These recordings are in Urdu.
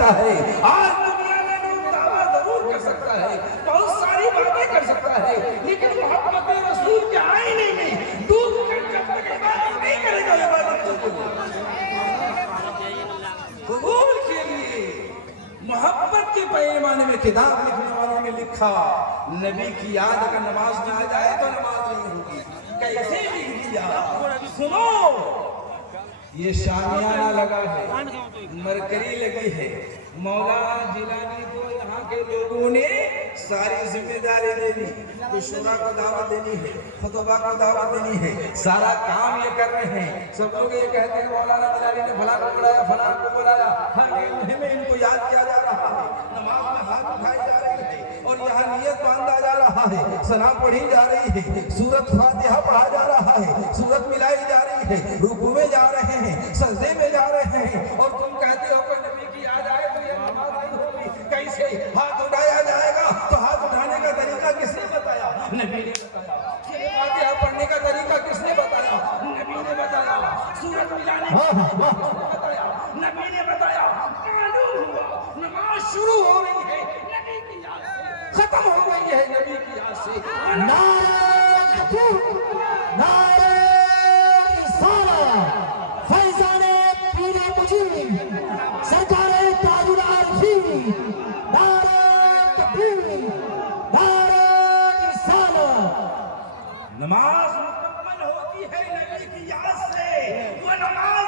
ہے. آج دنیا میں لوگ دعویٰ ضرور کر سکتا ہے, بہت ساری باتیں کر سکتا ہے, لیکن محبت رسول کے آئینے میں ڈوب کر جب تک عبادت نہیں کرے گا, عبادت قبول کے لیے محبت کے پیمانے میں کتاب لکھنے والوں نے لکھا, نبی کی یاد اگر نماز میں آ جائے تو نماز نہیں ہوگی. کیسے لکھ دیا؟ سنو, یہ شامیانہ لگا ہے, مرکری لگی ہے, مولانا جیلانی کو یہاں کے لوگوں نے ساری ذمہ داری دے دی, تو شورا کو دعوت دینی ہے, خطبہ کو دعوت دینی ہے, سارا کام یہ کر رہے ہیں. سب لوگ یہ کہتے ہیں مولانا جیلانی نے فلاں کو بلایا, فلاں کو بلایا, ہر مہم میں ان کو یاد کیا جا رہا ہے, نماز میں ہاتھ اٹھائی جا رہی ہے, اور یہاں نیت باندھا جا رہا ہے, سلام پڑھی جا رہی ہے, سورت فاتحہ پڑھا جا رہا ہے, سورت ملائی جا رہی ہے, رکوع میں جا رہے ہیں, سجدے میں جا رہے ہیں, اور تم کہتے ہو کہ نبی کی یاد آئے تو یہ نماز نہیں ہوگی. کیسے ہاتھ اٹھایا جائے گا؟ تو ہاتھ اٹھانے کا طریقہ کس نے بتایا؟ نبی نے بتایا. فاتحہ پڑھنے کا طریقہ کس نے بتایا؟ نبی نے بتایا. سورت ملانے کا طریقہ کس نے بتایا؟ نبی نے بتایا. معلوم ہوا نماز شروع ہو رہی ہے نبی کی یاد سے, ختم ہو گئی ہے نبی کی یاد سے. نعرہ تکبیر, نعرہ رسالت, فیضان پیر مجید, سرکار تاج العارفین, نعرہ تکبیر, نعرہ رسالت. نماز مکمل ہوتی ہے نبی کی یاد سے. وہ نماز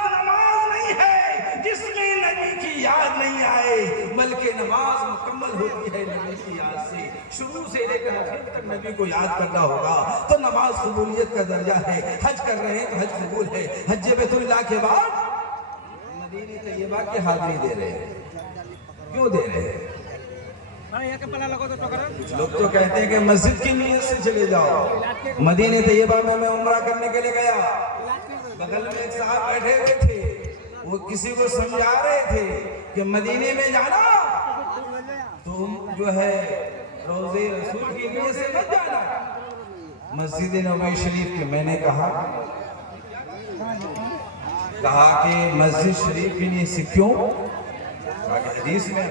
نہیں ہے جس میں نبی کی یاد نہیں آئے, بلکہ نماز مکمل ہوتی ہے نبی کی یاد سے. شروع سے لے کر آخر تک نبی کو یاد کرنا ہوگا تو نماز قبولیت کا درجہ ہے. حج کر رہے ہیں تو حج قبول ہے. حج بیت اللہ کے بعد مدینہ طیبہ کی حاضری دے رہے ہیں. کیوں دے رہے ہیں؟ کچھ لوگ تو کہتے ہیں کہ مسجد کی نیت سے چلے جاؤ. مدینہ طیبہ میں عمرہ کرنے کے لیے گیا, بغل میں ایک صاحب بیٹھے ہوئے تھے, وہ کسی کو سمجھا رہے تھے کہ مدینے میں جانا تم جو ہے روضے رسول کی نیت سے مت جانا. مسجد نبوی شریف کے میں نے کہا کہ مسجد شریف کی نیت سے کیوں؟ کہا کہ حدیث میں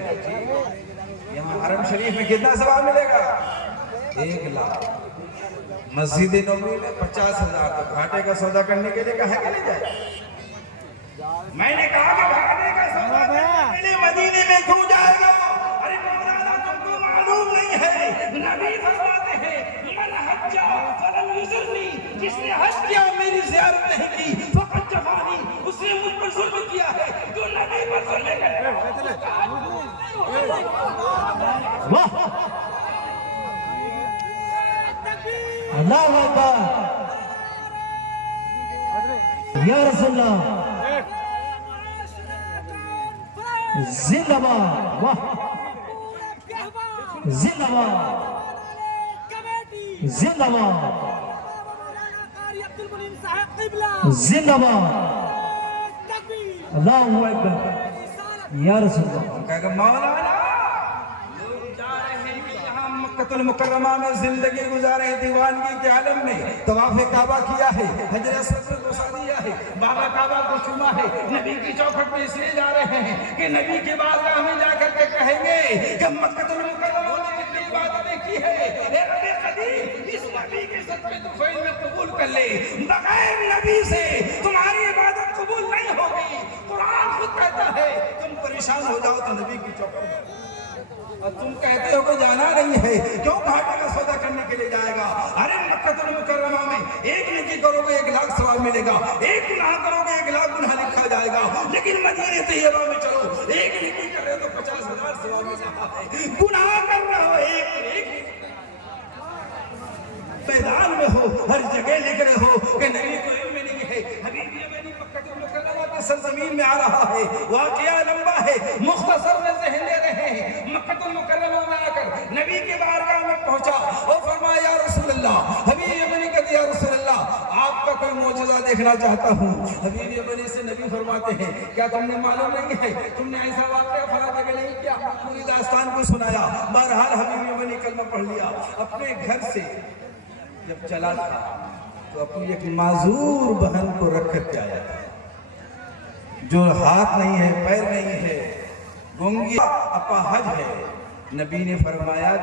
یہاں حرم شریف میں کتنا ثواب ملے گا؟ 1 لاکھ. مسجد نبوی میں 50,000. تو گھاٹے کا سودا کرنے کے لیے کہا کہ نہیں جائے. میں نے کہا کہ گھاٹے کا سودا کرنے کے لیے مدینے میں کیوں جائے گا؟ ارے مولانا تم کو معلوم نہیں ہے, نبی فرماتے ہیں من حج فلم یزرنی, جس نے حج کیا میری زیارت نہیں کی فقط جفانی, اس نے مجھ پر ظلم کیا ہے. جو نبی پر ظلم کرے اللہ اکبر, یا رسول اللہ, زندہ باد, واہ, زندہ باد, زندہ باد, زندہ باد, اللہ اکبر, یا رسول اللہ. کہا کہ مولانا لوگ جا رہے ہیں یہاں مکہ المکرمہ میں زندگی گزارے, دیوانگی کے عالم میں طواف کعبہ کیا ہے, حجر اسود کو بوسہ دیا ہے, بابا کعبہ کو چوما ہے. نبی کی چوکھٹ میں اس لیے جا رہے ہیں کہ نبی کی بارگاہ میں جا کر کے کہیں گے کہ مکہ المکرمہ نے جتنی عبادتیں کی ہے, اے رب قدیم اس نبی کے صدقے طفیل میں قبول کر لے. بغیر نبی سے تمہاری عبادت قبول نہیں ہوگی. قرآن خود کہتا ہے تم پریشان ہو جاؤ تو نبی کی چوکھٹ, اور تم کہتے ہو کہ جانا نہیں ہے, کیوں گھاٹے کا سودا کرنے کے لیے جائے گا؟ ارے مکہ المکرمہ میں 1 نیکی کرو گے 1 لاکھ ثواب ملے گا, 1 گناہ کرو گے 1 لاکھ گناہ لکھا جائے گا. لیکن مدینہ طیبہ میں چلو, 1 نیکی کر رہے تو 50,000 ثواب مل رہا ہے. گناہ کر رہے ہو, ایک میدان میں ہو, ہر جگہ لکھ رہے ہو کہ نبی کو علم نہیں ہے. حبیب یمنی مکہ المکرمہ کی سرزمین میں آ رہا ہے, واقعہ لمبا ہے, مختصر میں ذہن لے رہے ہیں. مکہ المکرمہ میں آ کر نبی کی بارگاہ میں پہنچا اور فرمایا یا رسول اللہ. حبیب یمنی کہتے یا رسول اللہ آپ کا کوئی معجزہ دیکھنا چاہتا ہوں. حبیب یمنی سے نبی فرماتے ہیں کیا تم نے معلوم نہیں ہے, تم نے ایسا واقعہ فلاں جگہ نہیں کیا؟ پوری داستان کو سنایا. بہرحال حبیب یمنی کلمہ پڑھ لیا. اپنے گھر سے جب چلا تھا تو اپنی ایک معذور بہن کو رکھ کر کے آیا تھا, جو ہاتھ نہیں ہے, پیر نہیں ہے, گونگی اپا حج ہے. نبی نے فرمایا